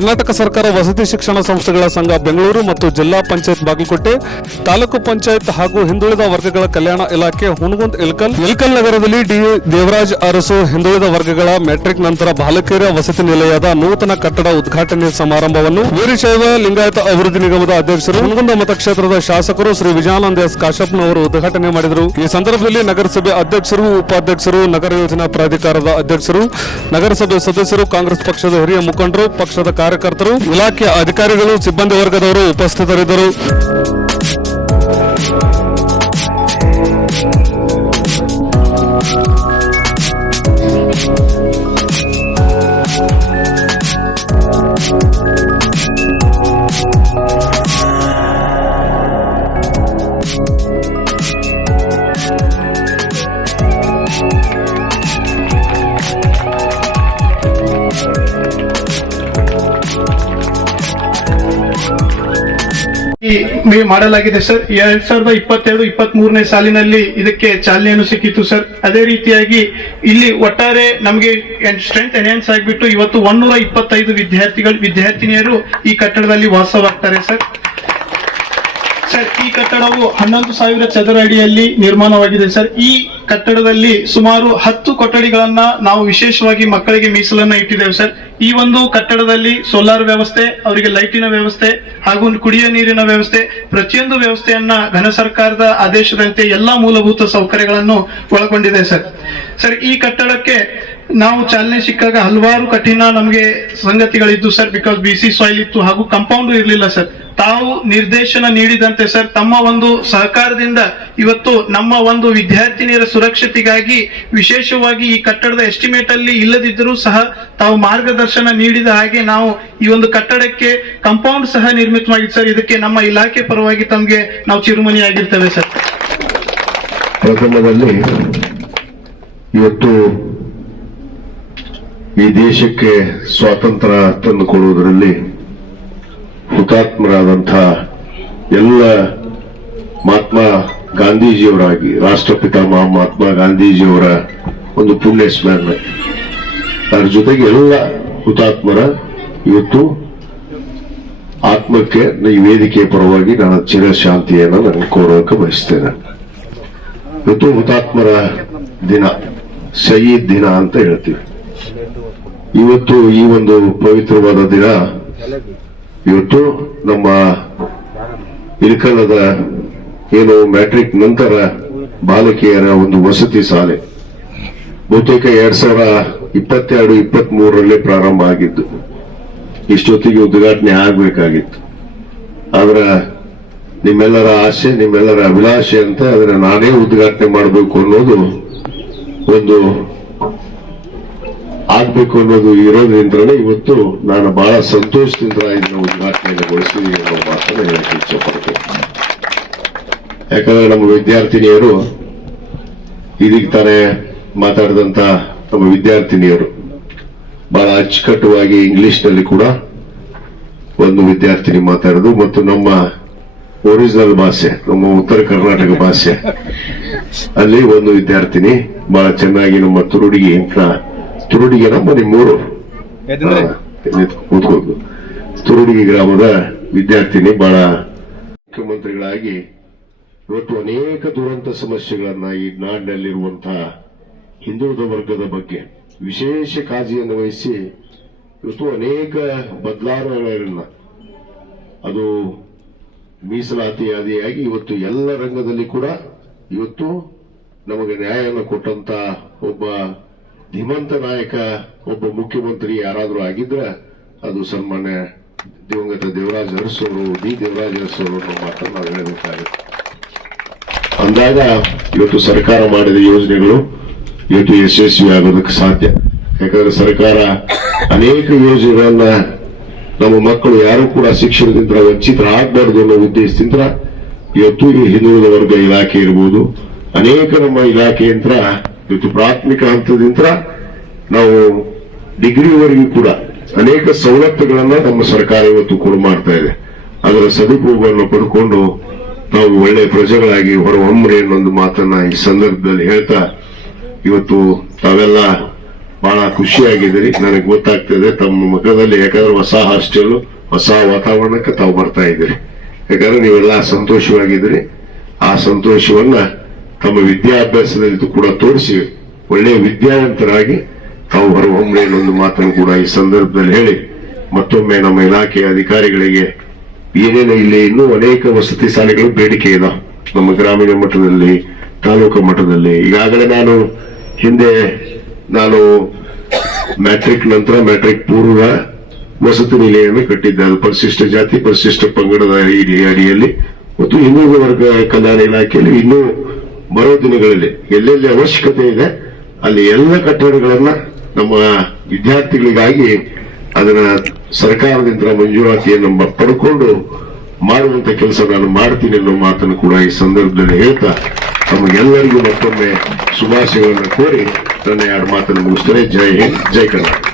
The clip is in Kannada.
ಕರ್ನಾಟಕ ಸರ್ಕಾರ ವಸತಿ ಶಿಕ್ಷಣ ಸಂಸ್ಥೆಗಳ ಸಂಘ ಬೆಂಗಳೂರು ಮತ್ತು ಜಿಲ್ಲಾ ಪಂಚಾಯತ್ ಬಾಗಲಕೋಟೆ, ತಾಲೂಕು ಪಂಚಾಯತ್ ಹಾಗೂ ಹಿಂದುಳಿದ ವರ್ಗಗಳ ಕಲ್ಯಾಣ ಇಲಾಖೆ ಹುಣಗುಂದ್ ಇಲ್ಕಲ್ ಇಲ್ಕಲ್ ನಗರದಲ್ಲಿ ಡಿ ದೇವರಾಜ್ ಅರಸು ಹಿಂದುಳಿದ ವರ್ಗಗಳ ಮೆಟ್ರಿಕ್ ನಂತರ ಬಾಲಕಿಯರ ವಸತಿ ನಿಲಯದ ನೂತನ ಕಟ್ಟಡ ಉದ್ಘಾಟನೆ ಸಮಾರಂಭವನ್ನು ವೀರಶೈವ ಲಿಂಗಾಯತ ಅಭಿವೃದ್ಧಿ ನಿಗಮದ ಅಧ್ಯಕ್ಷರು, ಹುಣಗುಂದ ಮತಕ್ಷೇತ್ರದ ಶಾಸಕರು ಶ್ರೀ ವಿಜಯಾನಂದ ಎಸ್ ಕಾಶಪ್ಪನವರು ಉದ್ಘಾಟನೆ ಮಾಡಿದರು. ಈ ಸಂದರ್ಭದಲ್ಲಿ ನಗರಸಭೆ ಅಧ್ಯಕ್ಷರು, ಉಪಾಧ್ಯಕ್ಷರು, ನಗರ ಯೋಜನಾ ಪ್ರಾಧಿಕಾರದ ಅಧ್ಯಕ್ಷರು, ನಗರಸಭೆ ಸದಸ್ಯರು, ಕಾಂಗ್ರೆಸ್ ಪಕ್ಷದ ಹಿರಿಯ ಮುಖಂಡರು, ಪಕ್ಷದ ಕಾರ್ಯಕರ್ತರು ಇಲಾಖೆಯ ಅಧಿಕಾರಿಗಳು ಸಿಬ್ಬಂದಿ ವರ್ಗದವರು ಉಪಸ್ಥಿತರಿದ್ದರು. ಮೇ- ಮಾಡಲಾಗಿದೆ ಸರ್. ಎರಡ್ ಸಾವಿರದ ಇಪ್ಪತ್ತೆರಡು ಇಪ್ಪತ್ತ್ ಮೂರನೇ ಸಾಲಿನಲ್ಲಿ ಇದಕ್ಕೆ ಚಾಲನೆಯನ್ನು ಸಿಕ್ಕಿತ್ತು ಸರ್. ಅದೇ ರೀತಿಯಾಗಿ ಇಲ್ಲಿ ಒಟ್ಟಾರೆ ನಮಗೆ ಸ್ಟ್ರೆಂತ್ ಎನ್ಹಾನ್ಸ್ ಆಗಿಬಿಟ್ಟು ಇವತ್ತು ಒನ್ನೂರ ಇಪ್ಪತ್ತೈದು ವಿದ್ಯಾರ್ಥಿಗಳು, ವಿದ್ಯಾರ್ಥಿನಿಯರು ಈ ಕಟ್ಟಡದಲ್ಲಿ ವಾಸವಾಗ್ತಾರೆ ಸರ್. ಸರ್ ಈ ಕಟ್ಟಡವು ಹನ್ನೊಂದು ಸಾವಿರ ಚದರ ಅಡಿಯಲ್ಲಿ ನಿರ್ಮಾಣವಾಗಿದೆ ಸರ್. ಈ ಕಟ್ಟಡದಲ್ಲಿ ಸುಮಾರು ಹತ್ತು ಕೊಠಡಿಗಳನ್ನ ನಾವು ವಿಶೇಷವಾಗಿ ಮಕ್ಕಳಿಗೆ ಮೀಸಲನ್ನ ಇಟ್ಟಿದ್ದೇವೆ ಸರ್. ಈ ಒಂದು ಕಟ್ಟಡದಲ್ಲಿ ಸೋಲಾರ್ ವ್ಯವಸ್ಥೆ, ಅವರಿಗೆ ಲೈಟಿನ ವ್ಯವಸ್ಥೆ ಹಾಗೂ ಕುಡಿಯುವ ನೀರಿನ ವ್ಯವಸ್ಥೆ, ಪ್ರತಿಯೊಂದು ವ್ಯವಸ್ಥೆಯನ್ನ ಘನ ಸರ್ಕಾರದ ಆದೇಶದಂತೆ ಎಲ್ಲಾ ಮೂಲಭೂತ ಸೌಕರ್ಯಗಳನ್ನು ಒಳಗೊಂಡಿದೆ ಸರ್. ಸರ್, ಈ ಕಟ್ಟಡಕ್ಕೆ ನಾವು ಚಾಲನೆ ಸಿಕ್ಕಾಗ ಹಲವಾರು ಕಠಿಣ ನಮಗೆ ಸಂಗತಿಗಳಿದ್ದು ಸರ್ ಬಿಕಾಸ್ ಬಿಸಿ ಸಾಯಿಲ್ ಇತ್ತು ಹಾಗೂ ಕಂಪೌಂಡ್ ಇರಲಿಲ್ಲ ಸರ್. ತಾವು ನಿರ್ದೇಶನ ನೀಡಿದಂತೆ ಸರ್, ತಮ್ಮ ಒಂದು ಸಹಕಾರದಿಂದ ಇವತ್ತು ನಮ್ಮ ಒಂದು ವಿದ್ಯಾರ್ಥಿನಿಯರ ಸುರಕ್ಷತೆಗಾಗಿ ವಿಶೇಷವಾಗಿ ಈ ಕಟ್ಟಡದ ಎಸ್ಟಿಮೇಟ್ ಅಲ್ಲಿ ಇಲ್ಲದಿದ್ದರೂ ಸಹ ತಾವು ಮಾರ್ಗದರ್ಶನ ನೀಡಿದ ಹಾಗೆ ನಾವು ಈ ಒಂದು ಕಟ್ಟಡಕ್ಕೆ ಕಂಪೌಂಡ್ ಸಹ ನಿರ್ಮಿತವಾಗಿದೆ ಸರ್. ಇದಕ್ಕೆ ನಮ್ಮ ಇಲಾಖೆ ಪರವಾಗಿ ತಮಗೆ ನಾವು ಚಿರುಮಣಿಯಾಗಿರ್ತೇವೆ ಸರ್. ಇವತ್ತು ಈ ದೇಶಕ್ಕೆ ಸ್ವಾತಂತ್ರ್ಯ ತಂದುಕೊಡುವುದರಲ್ಲಿ ಹುತಾತ್ಮರಾದಂತಹ ಎಲ್ಲ ಮಹಾತ್ಮ ಗಾಂಧೀಜಿಯವರಾಗಿ, ರಾಷ್ಟ್ರಪಿತ ಮಹಾತ್ಮ ಗಾಂಧೀಜಿಯವರ ಒಂದು ಪುಣ್ಯ ಸ್ಮರಣೆ ಅದರ ಜೊತೆಗೆ ಎಲ್ಲ ಹುತಾತ್ಮರ ಇವತ್ತು ಆತ್ಮಕ್ಕೆ ಈ ವೇದಿಕೆಯ ಪರವಾಗಿ ನಾನು ಚಿರಶಾಂತಿಯನ್ನು ನಾನು ಕೋರೋಕೆ ಬಯಸ್ತೇನೆ. ಇವತ್ತು ಹುತಾತ್ಮರ ದಿನ, ಸಯೀದ್ ದಿನ ಅಂತ ಹೇಳ್ತೀವಿ. ಇವತ್ತು ಈ ಒಂದು ಪವಿತ್ರವಾದ ದಿನ ಇವತ್ತು ನಮ್ಮ ಇಳಕಲದ ಏನು ಮ್ಯಾಟ್ರಿಕ್ ನಂತರ ಬಾಲಕಿಯರ ಒಂದು ವಸತಿ ಶಾಲೆ. ಬಹುತೇಕ ಎರಡ್ ಸಾವಿರ ಇಪ್ಪತ್ತೆರಡು ಇಪ್ಪತ್ತ್ ಮೂರರಲ್ಲಿ ಪ್ರಾರಂಭ ಆಗಿದ್ದು, ಇಷ್ಟೊತ್ತಿಗೆ ಉದ್ಘಾಟನೆ ಆಗಬೇಕಾಗಿತ್ತು. ಆದ್ರೆ ನಿಮ್ಮೆಲ್ಲರ ಆಸೆ, ನಿಮ್ಮೆಲ್ಲರ ಅಭಿಲಾಷೆ ಅಂತ ಅದನ್ನ ನಾನೇ ಉದ್ಘಾಟನೆ ಮಾಡಬೇಕು ಅನ್ನೋದು ಒಂದು ಆಗ್ಬೇಕು ಅನ್ನೋದು ಇರೋದ್ರಿಂದಲೇ ಇವತ್ತು ನಾನು ಬಹಳ ಸಂತೋಷದಿಂದ ಇದನ್ನ ಉದ್ಘಾಟನೆಗೊಳಿಸಿದೀನಿ ಅನ್ನೋ ಮಾತನ್ನ ಹೇಳಕ್ಕೆ ಇಚ್ಛಪಡ್ತೇನೆ. ಯಾಕಂದ್ರೆ ನಮ್ಮ ವಿದ್ಯಾರ್ಥಿನಿಯರು ಇದೀಗ ತಾನೇ ಮಾತಾಡಿದಂತ ನಮ್ಮ ವಿದ್ಯಾರ್ಥಿನಿಯರು. ಬಹಳ ಅಚ್ಚುಕಟ್ಟುವಾಗಿ ಇಂಗ್ಲಿಷ್ನಲ್ಲಿ ಕೂಡ ಒಂದು ವಿದ್ಯಾರ್ಥಿನಿ ಮಾತಾಡೋದು ಮತ್ತು ನಮ್ಮ ಒರಿಜಿನಲ್ ಭಾಷೆ, ನಮ್ಮ ಉತ್ತರ ಕರ್ನಾಟಕ ಭಾಷೆ. ಅಲ್ಲಿ ಒಂದು ವಿದ್ಯಾರ್ಥಿನಿ ಬಹಳ ಚೆನ್ನಾಗಿ ನಮ್ಮ ತುರುಡಿಗೆ ಅಂತ ತುರುಡಿಗೆ ನಮ್ಮ ನಿಮ್ಮೂರು ಕೂತ್ಕೊಂಡು ತುರುಡಿಗೆ ಗ್ರಾಮದ ವಿದ್ಯಾರ್ಥಿನಿ ಬಹಳ ಮುಖ್ಯಮಂತ್ರಿಗಳಾಗಿ ಇವತ್ತು ಅನೇಕ ದುರಂತ ಸಮಸ್ಯೆಗಳನ್ನ ಈ ನಾಡಿನಲ್ಲಿರುವಂತಹ ಹಿಂದುಳಿದ ವರ್ಗದ ಬಗ್ಗೆ ವಿಶೇಷ ಕಾಳಜಿಯನ್ನು ವಹಿಸಿ ಇವತ್ತು ಅನೇಕ ಬದಲಾವಣೆಗಳನ್ನ ಅದು ಮೀಸಲಾತಿ ಆದಿಯಾಗಿ ಇವತ್ತು ಎಲ್ಲ ರಂಗದಲ್ಲಿ ಕೂಡ ಇವತ್ತು ನಮಗೆ ನ್ಯಾಯವನ್ನು ಕೊಟ್ಟಂತ ಒಬ್ಬ ಧೀಮಂತ ನಾಯಕ ಒಬ್ಬ ಮುಖ್ಯಮಂತ್ರಿ ಯಾರಾದರೂ ಆಗಿದ್ರೆ ಅದು ಸನ್ಮಾನ್ಯ ದಿವಂಗತ ದೇವರಾಜ್ ಅರಸೋರು ಡಿ ದೇವರಾಜ್ ಅರಸೋರು ಅನ್ನೋ ಮಾತನ್ನು ನಾವು ಹೇಳಬೇಕಾಗುತ್ತೆ ಅಂದಾಗ ಇವತ್ತು ಸರ್ಕಾರ ಮಾಡಿದ ಯೋಜನೆಗಳು ಇವತ್ತು ಯಶಸ್ವಿ ಆಗೋದಕ್ಕೆ ಸಾಧ್ಯ. ಯಾಕಂದ್ರೆ ಸರ್ಕಾರ ಅನೇಕ ಯೋಜನೆಗಳನ್ನ ನಮ್ಮ ಮಕ್ಕಳು ಯಾರು ಕೂಡ ಶಿಕ್ಷಣದಿಂದ ವಂಚಿತರಾಗಬಾರ್ದು ಅನ್ನೋ ಉದ್ದೇಶದಿಂದ ಇವತ್ತು ಈ ಹಿಂದುಳಿದ ವರ್ಗ ಇಲಾಖೆ ಇರಬಹುದು ಅನೇಕ ನಮ್ಮ ಇಲಾಖೆಯಿಂದ ಇವತ್ತು ಪ್ರಾಥಮಿಕ ಹಂತದಿಂದ ನಾವು ಡಿಗ್ರಿವರೆಗೂ ಕೂಡ ಅನೇಕ ಸವಲತ್ತುಗಳನ್ನ ನಮ್ಮ ಸರ್ಕಾರ ಇವತ್ತು ಕೂಡ ಮಾಡ್ತಾ ಇದೆ. ಅದರ ಸದುಪಯೋಗವನ್ನು ಪಡ್ಕೊಂಡು ನಾವು ಒಳ್ಳೆ ಪ್ರಜೆಗಳಾಗಿ ಹೊರಹೊಮ್ಮರಿ ಅನ್ನೊಂದು ಮಾತನ್ನ ಈ ಸಂದರ್ಭದಲ್ಲಿ ಹೇಳ್ತಾ ಇವತ್ತು ತಾವೆಲ್ಲ ಬಹಳ ಖುಷಿಯಾಗಿದ್ದೀರಿ. ನನಗೆ ಗೊತ್ತಾಗ್ತದೆ ತಮ್ಮ ಮುಖದಲ್ಲಿ ಯಾಕಂದ್ರೆ ಹೊಸ ಹಾಸ್ಟೆಲ್, ಹೊಸ ವಾತಾವರಣಕ್ಕೆ ತಾವು ಬರ್ತಾ ಇದ್ದೀರಿ. ಯಾಕಂದ್ರೆ ನೀವೆಲ್ಲ ಸಂತೋಷವಾಗಿದ್ದೀರಿ. ಆ ಸಂತೋಷವನ್ನ ತಮ್ಮ ವಿದ್ಯಾಭ್ಯಾಸದಲ್ಲಿ ಕೂಡ ತೋರಿಸಿ ಒಳ್ಳೆಯ ವಿದ್ಯಾವಂತರಾಗಿ ತಾವು ಹೊರಹೊಮ್ಮೆ ಅನ್ನೊಂದು ಮಾತನ್ನು ಕೂಡ ಈ ಸಂದರ್ಭದಲ್ಲಿ ಹೇಳಿ ಮತ್ತೊಮ್ಮೆ ನಮ್ಮ ಇಲಾಖೆಯ ಅಧಿಕಾರಿಗಳಿಗೆ ಏನೇನು ಇಲ್ಲಿ ಇನ್ನೂ ಅನೇಕ ವಸತಿ ಶಾಲೆಗಳು ಬೇಡಿಕೆ ಇದೆ. ನಮ್ಮ ಗ್ರಾಮೀಣ ಮಟ್ಟದಲ್ಲಿ, ತಾಲೂಕು ಮಟ್ಟದಲ್ಲಿ. ಈಗಾಗಲೇ ನಾನು ಹಿಂದೆ ನಾನು ಮ್ಯಾಟ್ರಿಕ್ ನಂತರ ಮ್ಯಾಟ್ರಿಕ್ ಪೂರ್ವ ವಸತಿ ನಿಲಯವನ್ನು ಕಟ್ಟಿದ್ದೆ. ಅದು ಪರಿಶಿಷ್ಟ ಜಾತಿ, ಪರಿಶಿಷ್ಟ ಪಂಗಡದ ಅಡಿ ಅಡಿಯಲ್ಲಿ. ಮತ್ತು ಹಿಂದುಳಿದ ವರ್ಗ ಕಲ್ಯಾಣ ಇಲಾಖೆಯಲ್ಲಿ ಇನ್ನೂ ಬರೋ ದಿನಗಳಲ್ಲಿ ಎಲ್ಲೆಲ್ಲಿ ಅವಶ್ಯಕತೆ ಇದೆ, ಅಲ್ಲಿ ಎಲ್ಲ ಕಟ್ಟಡಗಳನ್ನ ನಮ್ಮ ವಿದ್ಯಾರ್ಥಿಗಳಿಗಾಗಿ ಅದನ್ನ ಸರ್ಕಾರದಿಂದ ಮಂಜೂರಾತಿಯನ್ನು ಪಡ್ಕೊಂಡು ಮಾಡುವಂತ ಕೆಲಸ ನಾನು ಮಾಡ್ತೀನಿ ಅನ್ನೋ ಮಾತನ್ನು ಕೂಡ ಈ ಸಂದರ್ಭದಲ್ಲಿ ಹೇಳ್ತಾ ತಮಗೆಲ್ಲರಿಗೂ ಮತ್ತೊಮ್ಮೆ ಶುಭಾಶಯಗಳನ್ನು ಕೋರಿ ನನ್ನ ಎರಡು ಮಾತನ್ನು ಮುಗಿಸ್ತೇನೆ. ಜೈ ಹಿಂದ್, ಜೈ ಕರ್ನಾಟಕ.